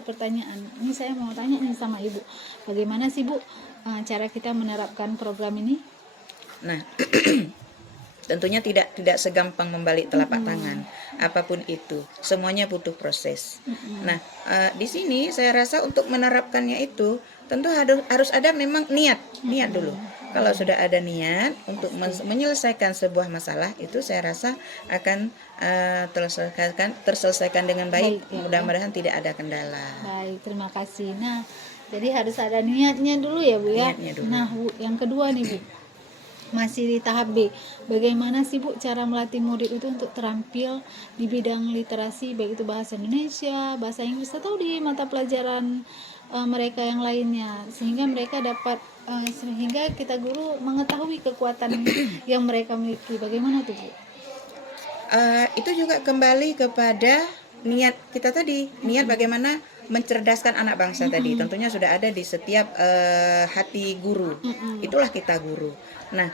buat pertanyaan. Ini saya mau tanya nih sama Ibu. Bagaimana sih Bu cara kita menerapkan program ini? Nah, tentunya tidak segampang membalik telapak tangan. Apapun itu, semuanya butuh proses. Nah, di sini saya rasa untuk menerapkannya itu tentu harus ada memang niat dulu. Kalau sudah ada niat untuk menyelesaikan sebuah masalah, itu saya rasa akan terselesaikan dengan baik. Mudah-mudahan tidak ada kendala. Baik, terima kasih. Nah, jadi harus ada niatnya dulu ya Bu ya. Niatnya dulu. Nah Bu, yang kedua nih Bu, masih di tahap B. Bagaimana sih Bu cara melatih murid itu untuk terampil di bidang literasi, baik itu bahasa Indonesia, bahasa Inggris, atau di mata pelajaran mereka yang lainnya, sehingga mereka dapat sehingga kita guru mengetahui kekuatan yang mereka miliki. Bagaimana tuh Bu? Itu juga kembali kepada niat kita tadi, niat bagaimana mencerdaskan anak bangsa tadi. Tentunya sudah ada di setiap hati guru. Itulah kita guru. Nah,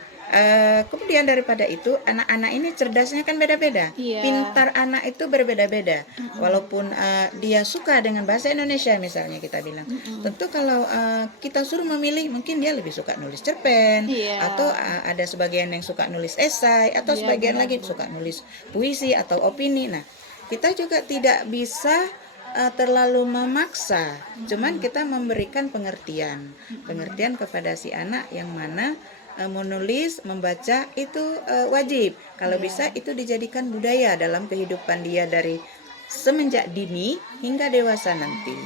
kemudian daripada itu anak-anak ini cerdasnya kan beda-beda. Pintar anak itu berbeda-beda. Walaupun dia suka dengan bahasa Indonesia misalnya kita bilang. Tentu kalau kita suruh memilih, mungkin dia lebih suka nulis cerpen, atau ada sebagian yang suka nulis esai, atau sebagian lagi suka nulis puisi atau opini. Nah, kita juga tidak bisa terlalu memaksa, cuman kita memberikan pengertian kepada si anak yang mana menulis, membaca itu wajib. Kalau bisa itu dijadikan budaya dalam kehidupan dia dari semenjak dini hingga dewasa nanti.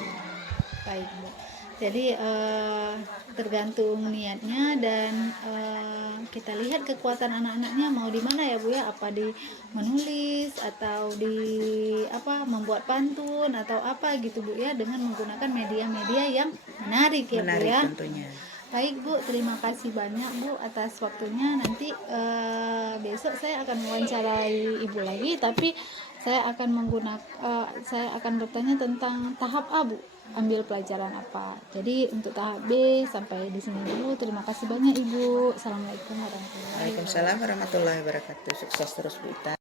Baik Bu. Jadi tergantung niatnya dan kita lihat kekuatan anak-anaknya mau di mana ya Bu ya, apa di menulis atau di membuat pantun atau apa gitu Bu ya, dengan menggunakan media-media yang menarik ya Bu ya. Tentunya. Baik Bu, terima kasih banyak Bu atas waktunya. Nanti besok saya akan mewawancarai Ibu lagi, tapi saya akan bertanya tentang tahap A Bu, ambil pelajaran apa. Jadi untuk tahap B sampai di sini dulu. Terima kasih banyak Ibu. Assalamualaikum warahmatullahi wabarakatuh. Waalaikumsalam warahmatullahi wabarakatuh. Sukses terus Bu Ita.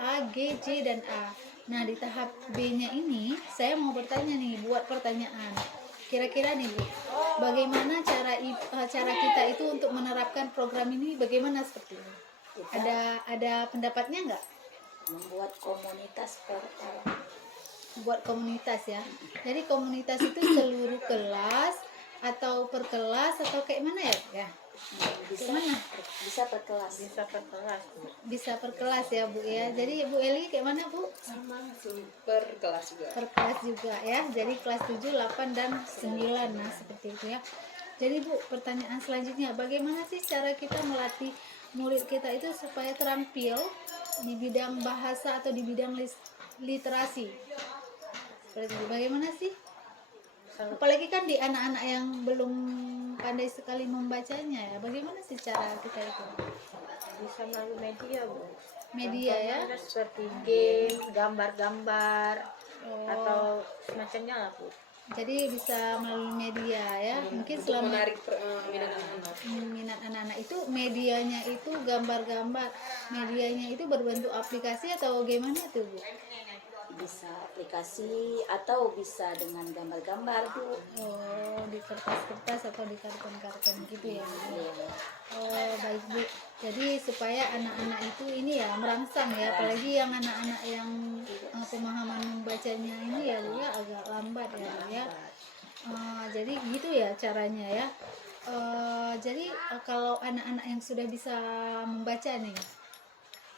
A, G, C, dan A. Nah, di tahap B-nya ini, saya mau bertanya nih, buat pertanyaan. Kira-kira nih, Bu, bagaimana cara kita itu untuk menerapkan program ini? Bagaimana seperti ini? Ada pendapatnya nggak? Membuat komunitas Buat komunitas ya. Jadi komunitas itu seluruh kelas atau per kelas atau kayak mana ya? Bisa per kelas. Bisa per kelas ya Bu ya. Jadi Bu Eli kayak mana Bu? Sama per kelas juga. Per kelas juga ya. Jadi kelas 7, 8 dan 9. Nah, seperti itu ya. Jadi Bu, pertanyaan selanjutnya, bagaimana sih cara kita melatih murid kita itu supaya terampil di bidang bahasa atau di bidang literasi? Seperti itu. Bagaimana sih? Apalagi kan di anak-anak yang belum pandai sekali membacanya ya. Bagaimana sih cara kita itu? Bisa melalui media Bu. Media ya. Seperti game, gambar-gambar atau semacamnya lah Bu. Jadi bisa melalui media ya. Mungkin selama Menarik minat anak-anak. Minat anak-anak itu medianya itu gambar-gambar. Medianya itu berbentuk aplikasi atau gimana tuh Bu? Bisa aplikasi atau bisa dengan gambar-gambar Bu. Oh, di kertas-kertas atau di karton-karton gitu ya Bu. Oh, baik Bu. Jadi supaya anak-anak itu ini ya merangsang ya, apalagi yang anak-anak yang pemahaman membacanya ini ya Bu ya agak lambat ya Bu ya. Jadi gitu ya caranya ya. Jadi kalau anak-anak yang sudah bisa membaca nih,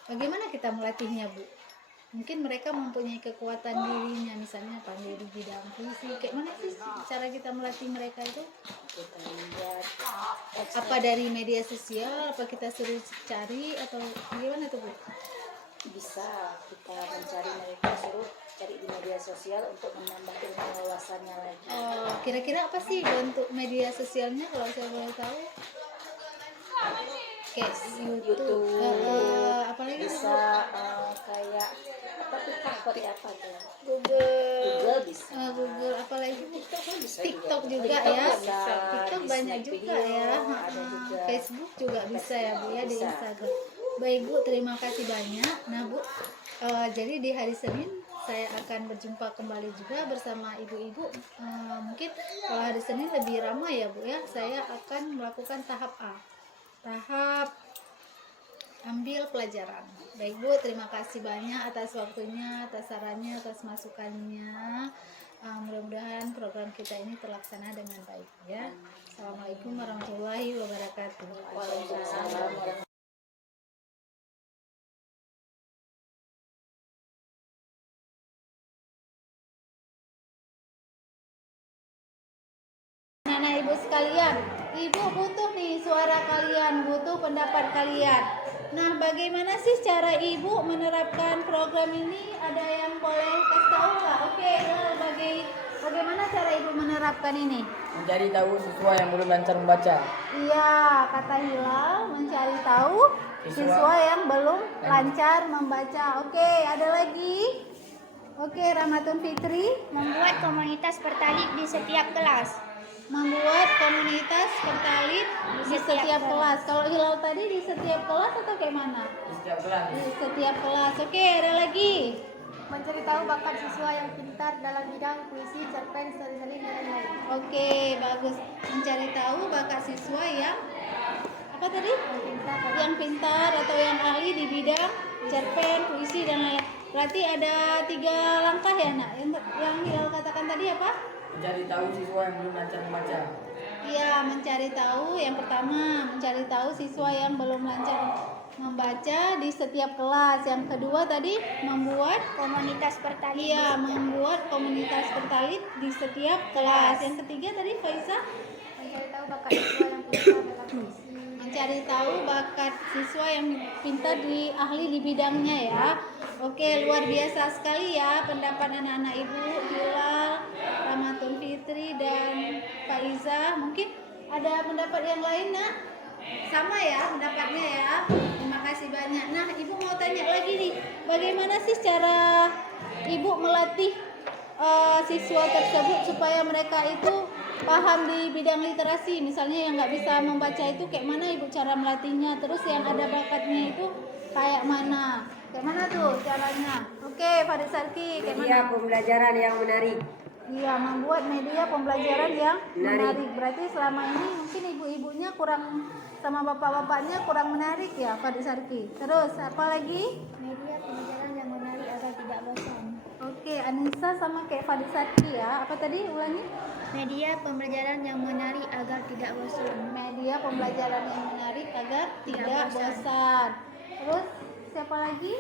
bagaimana kita melatihnya Bu? Mungkin mereka mempunyai kekuatan dirinya, misalnya pandai di bidang puisi. Kayak mana sih cara kita melatih mereka itu? Kita lihat Apa dari media sosial? Apa kita suruh cari atau gimana tuh Bu? bisa kita mencari mereka, suruh cari di media sosial untuk menambah ilmu wawasannya lagi. Kira-kira apa sih bentuk media sosialnya kalau saya boleh tahu? Kayak YouTube, apalagi Bisa kayak apa tuh seperti apa tuh? Google Google bisa. Google apalagi TikTok kan bisa TikTok juga TikTok ya. bisa, TikTok bisa banyak snack juga video, ya. ada juga Facebook juga bisa ya Bu ya, di Bisa. Instagram. Baik Bu, terima kasih banyak. Nah Bu, jadi di hari Senin saya akan berjumpa kembali juga bersama ibu-ibu. Mungkin kalau hari Senin lebih ramai ya Bu ya. Saya akan melakukan tahap A, tahap ambil pelajaran. Baik Bu, terima kasih banyak atas waktunya, atas sarannya, atas masukannya. Mudah-mudahan program kita ini terlaksana dengan baik ya. Assalamualaikum warahmatullahi wabarakatuh. Waalaikumsalam. Anak ibu sekalian, ibu butuh nih suara kalian, butuh pendapat kalian. Nah, bagaimana sih cara ibu menerapkan program ini? Ada yang boleh kasih tahu nggak? Oke, bagaimana cara ibu menerapkan ini? Mencari tahu siswa yang belum lancar membaca. Iya, kata Hilal, mencari tahu siswa yang belum lancar membaca. Oke, ada lagi? Oke, Rahmatun Fitri, Membuat komunitas pertalik di setiap kelas. membuat komunitas pertalit di setiap kelas. Kalau Hilal tadi di setiap kelas atau kayak mana? Di setiap kelas. Di setiap kelas. Oke, ada lagi. Mencari tahu bakat siswa yang pintar dalam bidang puisi, cerpen, storytelling, dan lain-lain. Oke, bagus. Mencari tahu bakat siswa yang apa tadi? Yang pintar atau yang ahli di bidang cerpen, puisi dan lain. Berarti ada 3 langkah ya, Nak? Yang Hilal katakan tadi apa? Mencari tahu siswa yang belum lancar membaca. Iya, mencari tahu. Yang pertama, mencari tahu siswa yang belum lancar membaca di setiap kelas. Yang kedua tadi, membuat Komunitas pertalik. iya, membuat komunitas pertalit di setiap kelas. Yang ketiga tadi, Faiza, Mencari tahu bakat siswa yang pintar dalam puisi. mencari tahu bakat siswa yang pintar di ahli di bidangnya ya. Oke, luar biasa sekali ya pendapat anak-anak ibu Hilal, Rahmatun Fitri dan Faiza. Mungkin ada pendapat yang lain, Nak? Sama ya pendapatnya ya. Terima kasih banyak. Nah, ibu mau tanya lagi nih, bagaimana sih cara ibu melatih siswa tersebut supaya mereka itu paham di bidang literasi, misalnya yang nggak bisa membaca itu kayak mana ibu cara melatihnya, terus yang ada bakatnya itu kayak mana tuh caranya? Oke, Farid Sarki, kayak Media mana? pembelajaran yang menarik. Iya, membuat media pembelajaran yang menarik. Berarti selama ini mungkin ibu-ibunya kurang sama bapak-bapaknya kurang menarik ya, Farid Sarki. Terus apa lagi? Media pembelajaran yang menarik agar tidak bosan. Oke, Anissa sama kayak Farid Sarki ya. Apa tadi? Ulangi. Media pembelajaran yang menarik agar tidak bosan. Media pembelajaran yang menarik agar tidak bosan. Terus siapa lagi?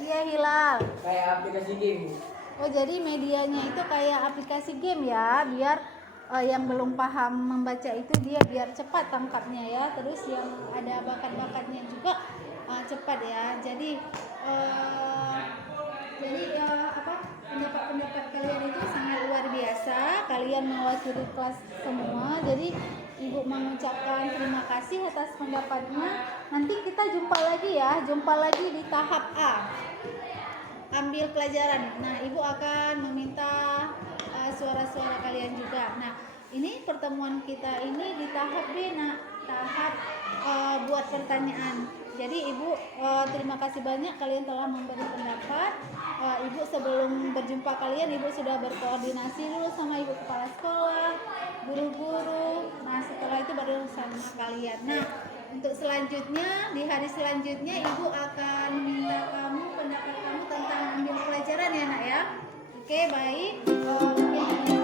Iya, Hilal. Kayak aplikasi game. Oh, jadi medianya itu kayak aplikasi game ya, biar yang belum paham membaca itu dia biar cepat tangkapnya ya. Terus yang ada bakat-bakatnya juga cepat ya. Jadi pendapat-pendapat kalian itu sangat luar biasa. Kalian mewakili kelas semua. Jadi Ibu mengucapkan terima kasih atas pendapatnya. Nanti kita jumpa lagi ya, jumpa lagi di tahap A. Ambil pelajaran. Nah, Ibu akan meminta suara-suara kalian juga. Nah, ini pertemuan kita ini di tahap B, nah, tahap buat pertanyaan. Jadi Ibu terima kasih banyak kalian telah memberi pendapat. Ibu sebelum berjumpa kalian, Ibu sudah berkoordinasi dulu sama Ibu kepala sekolah, guru-guru. Nah, setelah itu baru sama kalian. Nah, untuk selanjutnya, di hari selanjutnya Ibu akan minta kamu pendapat kamu tentang ambil pelajaran ya, Nak ya. Oke, baik. Mungkin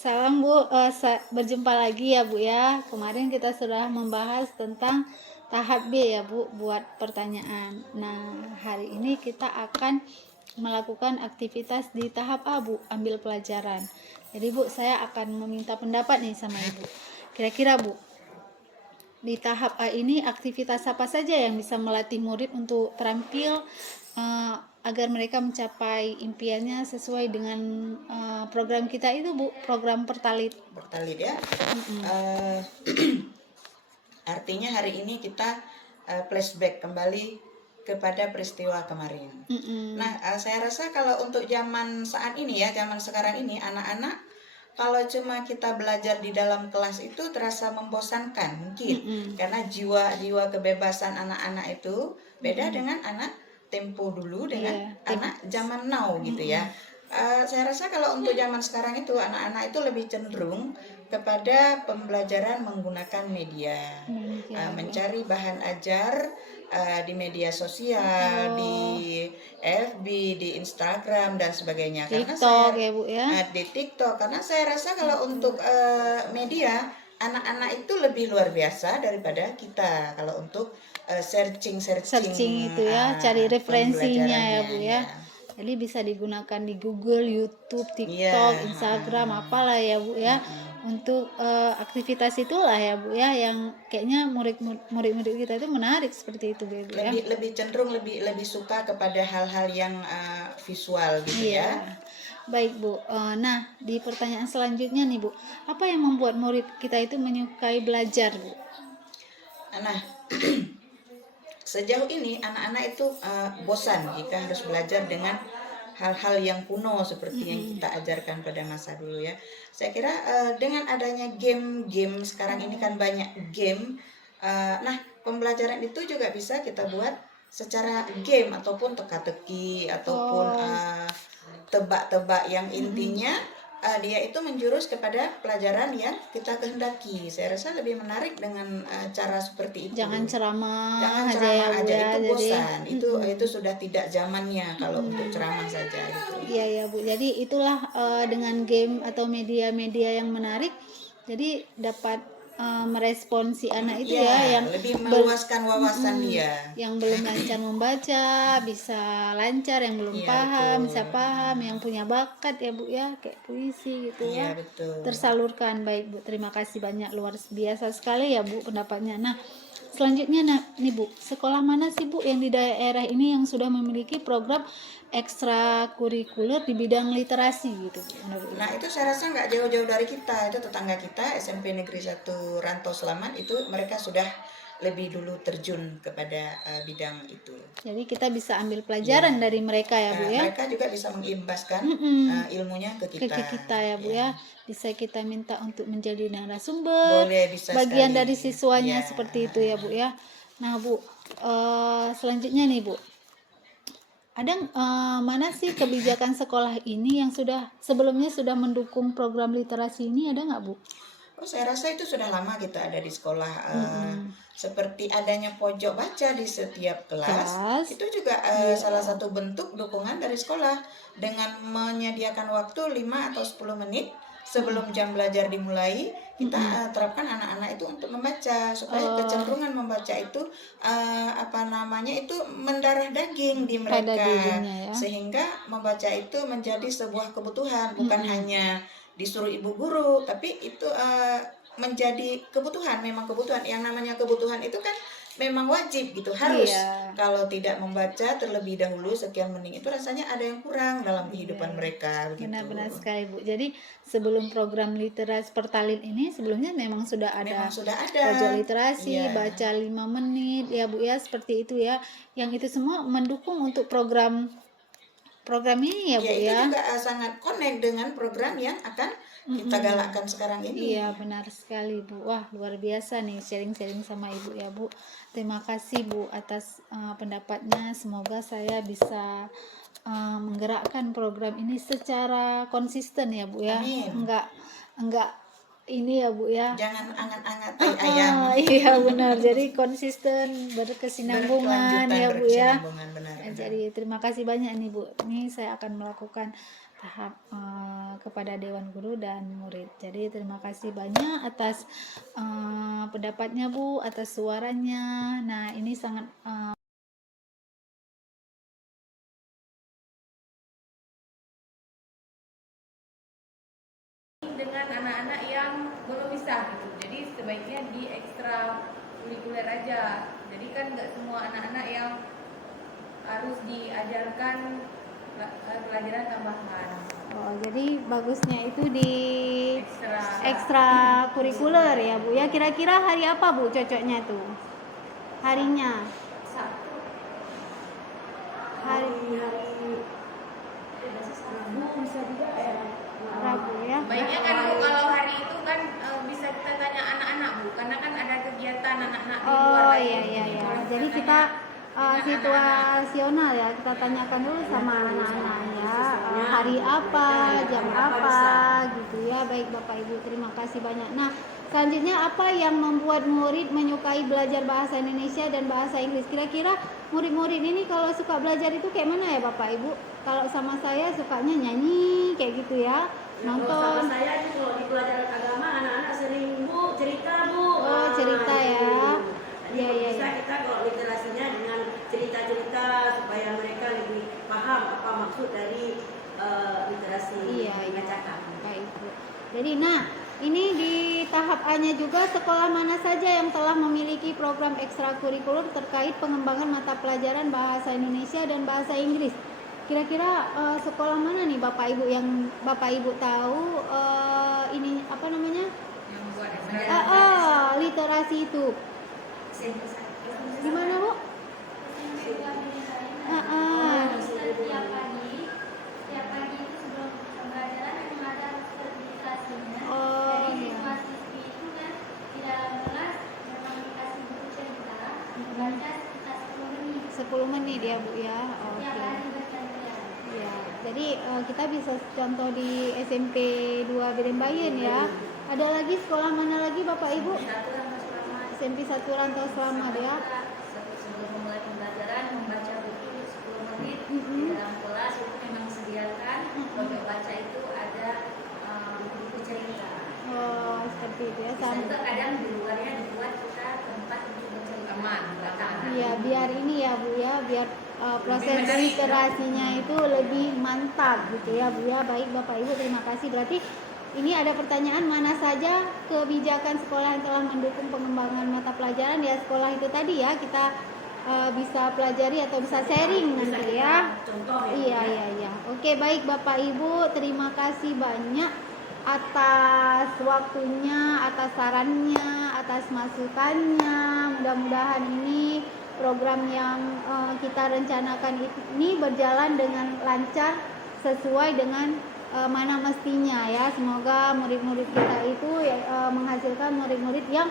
Salam Bu, berjumpa lagi ya Bu ya. Kemarin kita sudah membahas tentang tahap B ya Bu, buat pertanyaan. Nah, hari ini kita akan melakukan aktivitas di tahap A Bu, ambil pelajaran. Jadi Bu, saya akan meminta pendapat nih sama Ibu. Kira-kira Bu, di tahap A ini aktivitas apa saja yang bisa melatih murid untuk terampil agar mereka mencapai impiannya sesuai dengan program kita itu Bu, program Pertalit. Pertalit ya. Artinya hari ini kita flashback kembali kepada peristiwa kemarin. Nah, saya rasa kalau untuk zaman saat ini ya, zaman sekarang ini, anak-anak kalau cuma kita belajar di dalam kelas itu terasa membosankan mungkin, karena jiwa kebebasan anak-anak itu beda dengan anak tempo dulu dengan anak zaman now gitu ya. Saya rasa kalau untuk zaman sekarang itu anak-anak itu lebih cenderung kepada pembelajaran menggunakan media, mencari bahan ajar di media sosial, di FB, di Instagram dan sebagainya. TikTok ya Bu ya. Di TikTok, karena saya rasa kalau untuk media anak-anak itu lebih luar biasa daripada kita kalau untuk searching Itu ya, cari referensinya ya Bu ya. Ya. Jadi bisa digunakan di Google, YouTube, TikTok, Instagram, apalah ya Bu ya. Untuk aktivitas itulah ya Bu ya, yang kayaknya murid-murid kita itu menarik seperti itu Bu ya. Lebih cenderung lebih suka kepada hal-hal yang visual gitu ya. Baik Bu. Nah, di pertanyaan selanjutnya nih Bu, apa yang membuat murid kita itu menyukai belajar Bu? Nah, sejauh ini anak-anak itu bosan jika harus belajar dengan hal-hal yang kuno seperti yang kita ajarkan pada masa dulu ya. Saya kira dengan adanya game-game sekarang ini kan banyak game. Nah, pembelajaran itu juga bisa kita buat secara game ataupun teka-teki ataupun tebak-tebak yang intinya dia itu menjurus kepada pelajaran yang kita kehendaki. Saya rasa lebih menarik dengan cara seperti itu. Jangan ceramah aja ya, itu bosan. Itu sudah tidak zamannya kalau untuk ceramah saja gitu. Iya ya Bu. Jadi itulah dengan game atau media-media yang menarik, jadi dapat merespon si anak itu ya, yang lebih meluaskan wawasan dia. Yang belum lancar membaca bisa lancar, yang belum paham bisa paham, yang punya bakat ya Bu ya, kayak puisi gitu ya. Betul. Tersalurkan. Baik Bu, terima kasih banyak, luar biasa sekali ya Bu pendapatnya. Nah, selanjutnya nih Bu, sekolah mana sih Bu yang di daerah ini yang sudah memiliki program ekstrakurikuler di bidang literasi gitu Bu? Nah, itu saya rasa nggak jauh-jauh dari kita, itu tetangga kita SMP Negeri 1 Rantau Selamat, itu mereka sudah lebih dulu terjun kepada bidang itu. Jadi kita bisa ambil pelajaran dari mereka ya Bu ya. Mereka juga bisa mengimbaskan ilmunya ke kita. Ya Bu ya. Bisa kita minta untuk menjadi narasumber. Boleh, bisa bagian sekali. dari siswanya seperti itu ya Bu ya. Nah Bu, selanjutnya nih Bu, ada mana sih kebijakan sekolah ini yang sebelumnya sudah mendukung program literasi ini, ada nggak Bu? Saya rasa itu sudah lama kita ada di sekolah, seperti adanya pojok baca di setiap kelas. Itu juga salah satu bentuk dukungan dari sekolah dengan menyediakan waktu 5 atau 10 menit sebelum jam belajar dimulai. Kita terapkan anak-anak itu untuk membaca supaya kecenderungan membaca itu itu mendarah daging di mereka, sehingga membaca itu menjadi sebuah kebutuhan, bukan hanya disuruh ibu guru, tapi itu menjadi kebutuhan. Memang kebutuhan, yang namanya kebutuhan itu kan memang wajib gitu, harus. Kalau tidak membaca terlebih dahulu sekian menit itu rasanya ada yang kurang dalam kehidupan mereka begitu. Benar-benar sekali Bu. Jadi sebelum program literasi Pertalit ini sebelumnya memang sudah ada pojok literasi, baca 5 menit ya Bu ya, seperti itu ya. Yang itu semua mendukung untuk program ini ya Bu ya. Itu juga sangat connect dengan program yang akan kita galakkan sekarang ini. Iya benar sekali Bu. Wah luar biasa nih sharing-sharing sama Ibu ya Bu. Terima kasih Bu atas pendapatnya. Semoga saya bisa menggerakkan program ini secara konsisten ya Bu ya. Amin. Enggak ini ya Bu ya. Jangan angan-angan tai ayam. Iya benar. Jadi konsisten, berkesinambungan ya Bu ya. Benar. Jadi terima kasih banyak nih Bu. Ini saya akan melakukan tahap kepada Dewan Guru dan murid. Jadi terima kasih banyak atas pendapatnya Bu, atas suaranya. Nah ini sangat dengan anak-anak yang belum bisa gitu. Jadi sebaiknya di ekstra kurikuler aja. Jadi kan nggak semua anak-anak yang harus diajarkan pelajaran tambahan. oh, jadi bagusnya itu di Ekstra. ekstra kurikuler ya Bu ya. Kira-kira hari apa Bu cocoknya tuh? Harinya? Hari Rabu ya. Baiknya kan Bu, kalau hari itu kan bisa kita tanya anak-anak Bu, karena kan ada kegiatan anak-anak di luar. Oh lain. iya iya iya. Kalau Jadi tanya kita dengan situasional ya. Kita tanyakan dulu sama anak-anak ya. Hari apa, jam apa gitu ya. Baik Bapak Ibu, terima kasih banyak. Nah, selanjutnya apa yang membuat murid menyukai belajar bahasa Indonesia dan bahasa Inggris? Kira-kira murid-murid ini kalau suka belajar itu kayak mana ya Bapak Ibu? Kalau sama saya sukanya nyanyi kayak gitu ya. Nonton. Saya itu kalau di pelajaran agama anak-anak sering Bu cerita Bu. Oh, cerita ya. Jadi Iya, iya, bisa iya. kita kalau literasinya dengan cerita-cerita supaya mereka lebih paham apa maksud dari literasi Iya, iya. membacakan. Baik, Bu. Jadi nah, ini di tahap A-nya juga sekolah mana saja yang telah memiliki program ekstrakurikuler terkait pengembangan mata pelajaran bahasa Indonesia dan bahasa Inggris. Kira-kira sekolah mana nih Bapak Ibu yang Bapak Ibu tahu ini apa namanya? yang buat ekstra. Literasi itu. Di mana Bu? Setiap pagi itu sebelum pembelajaran memang ada sertifikasinya. Oh, Jadi iya. siswa-siswi itu kan di dalam kelas memang dikasih buku cerita, baca sekitar 10 menit. 10 menit ya Bu ya. Oke. Tiap hari bergantian. Ya, jadi kita bisa contoh di SMP 2 Birembayan ya. Ada lagi sekolah mana lagi Bapak Ibu? SMP 1 Rantau Selamat ya. Sebelum memulai pembelajaran membaca buku 10 menit Mm-mm. di dalam kelas itu memang disediakan untuk baca itu ada buku-buku cerita. Oh, seperti itu ya. Bisa juga kadang di luarnya dibuat kita tempat untuk bercerita. Aman, Iya, biar ini ya Bu ya, biar proses literasinya itu lebih mantap gitu ya Bu ya. Baik Bapak Ibu, terima kasih. Berarti ini ada pertanyaan mana saja kebijakan sekolah yang telah mendukung pengembangan mata pelajaran ya sekolah itu tadi ya kita bisa pelajari atau bisa sharing nanti ya. Contoh ya. Iya iya iya. Oke baik Bapak Ibu, terima kasih banyak atas waktunya, atas sarannya, atas masukannya. Mudah-mudahan ini program yang kita rencanakan ini berjalan dengan lancar sesuai dengan mana mestinya ya. Semoga murid-murid kita itu menghasilkan murid-murid yang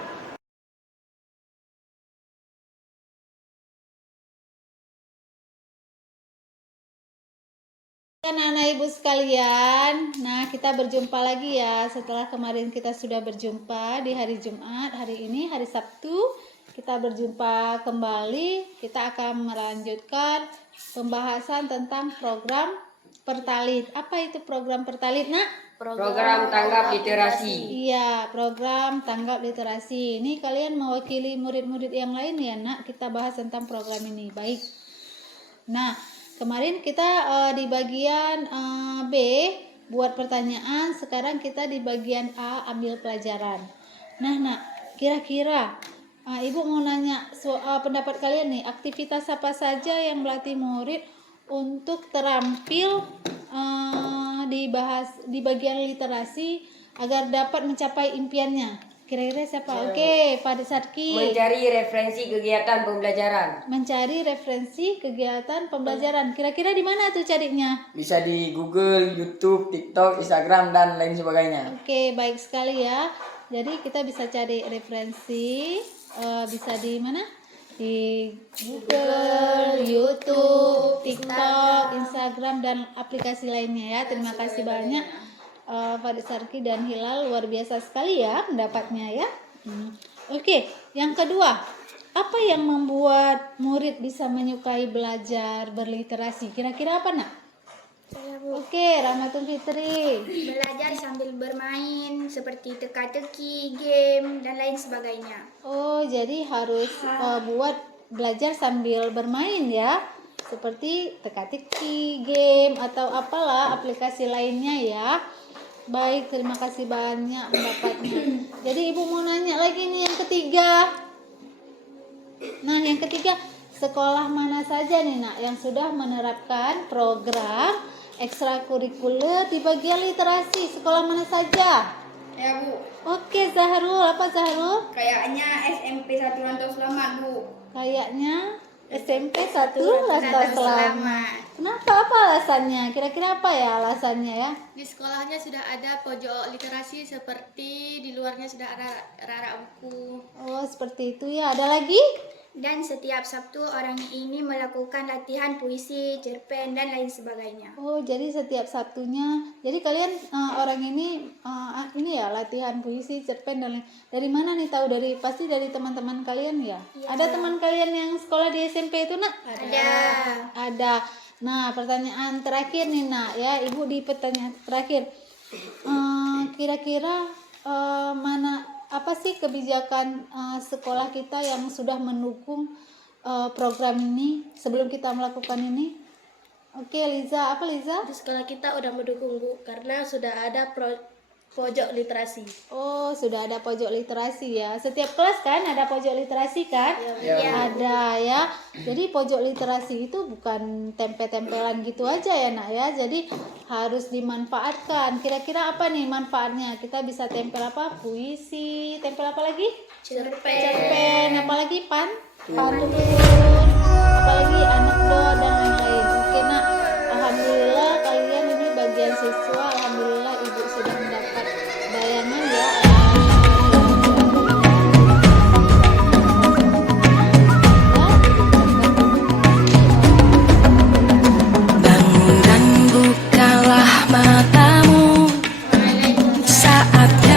anak-anak ibu sekalian, nah kita berjumpa lagi ya setelah kemarin kita sudah berjumpa di hari Jumat, hari ini hari Sabtu kita berjumpa kembali. Kita akan melanjutkan pembahasan tentang program Pertalit. Apa itu program Pertalit, Nak? Program tanggap literasi. Iya, program tanggap literasi. Ini kalian mewakili murid-murid yang lain ya, Nak? Kita bahas tentang program ini. Baik. Nah, kemarin kita di bagian B buat pertanyaan, sekarang kita di bagian A ambil pelajaran. Nah, kira-kira Ibu mau nanya pendapat kalian nih, aktivitas apa saja yang melatih murid untuk terampil dibahas di bagian literasi agar dapat mencapai impiannya. Kira-kira siapa? Oke, Pak Sarki. Mencari referensi kegiatan pembelajaran. Mencari referensi kegiatan pembelajaran. Kira-kira di mana tuh carinya? Bisa di Google, YouTube, TikTok, Instagram, dan lain sebagainya. Oke, baik sekali ya. Jadi kita bisa cari referensi, bisa di mana? Di Google, YouTube, TikTok, Instagram, dan aplikasi lainnya ya. Terima kasih banyak Pak Sarki dan Hilal, luar biasa sekali ya pendapatnya ya. Oke, yang kedua, apa yang membuat murid bisa menyukai belajar berliterasi? Kira-kira apa, Nak? Saya Oke, Rahmatul Fitri. Belajar sambil bermain seperti teka-teki, game, dan lain sebagainya. Oh, jadi harus buat belajar sambil bermain ya. Seperti teka-teki, game, atau apalah aplikasi lainnya ya. Baik, terima kasih banyak pendapatnya. Jadi Ibu mau nanya lagi nih yang ketiga. Nah, yang ketiga, sekolah mana saja nih Nak yang sudah menerapkan program ekstrakurikuler di bagian literasi? Sekolah mana saja? Ya Bu, Oke, Zahrul, apa Zahrul? kayaknya SMP 1 Rantau Selamat Bu. Kayaknya SMP 1 Rantau Selamat. Kenapa? Apa alasannya? Kira-kira apa ya alasannya ya? Di sekolahnya sudah ada pojok literasi seperti di luarnya sudah ada rak buku. Oh, seperti itu ya. Ada lagi? Dan setiap Sabtu orang ini melakukan latihan puisi, cerpen, dan lain sebagainya. Oh, jadi setiap Sabtunya. Jadi kalian orang ini ya latihan puisi, cerpen dan lain. Dari mana nih tahu? Pasti dari teman-teman kalian ya? Ada teman kalian yang sekolah di SMP itu, Nak? Ada. Nah, pertanyaan terakhir nih, Nak, ya. Ibu di pertanyaan terakhir. Kira-kira apa sih kebijakan sekolah kita yang sudah mendukung program ini sebelum kita melakukan ini? Oke, Liza, apa Liza? Di sekolah kita udah mendukung Bu karena sudah ada pojok literasi. Oh, sudah ada pojok literasi ya. Setiap kelas kan ada pojok literasi kan? Ada ya. Jadi pojok literasi itu bukan tempe-tempelan gitu aja ya Nak ya. Jadi harus dimanfaatkan. Kira-kira apa nih manfaatnya? Kita bisa tempel apa? Puisi, tempel apa lagi? Cerpen, apalagi pantun, apalagi anekdot dan lain-lain. Oke Nak, alhamdulillah kalian ini bagian siswa, alhamdulillah Ibu sudah mendapat bayangan ya. Bangun dan bukalah matamu, saatnya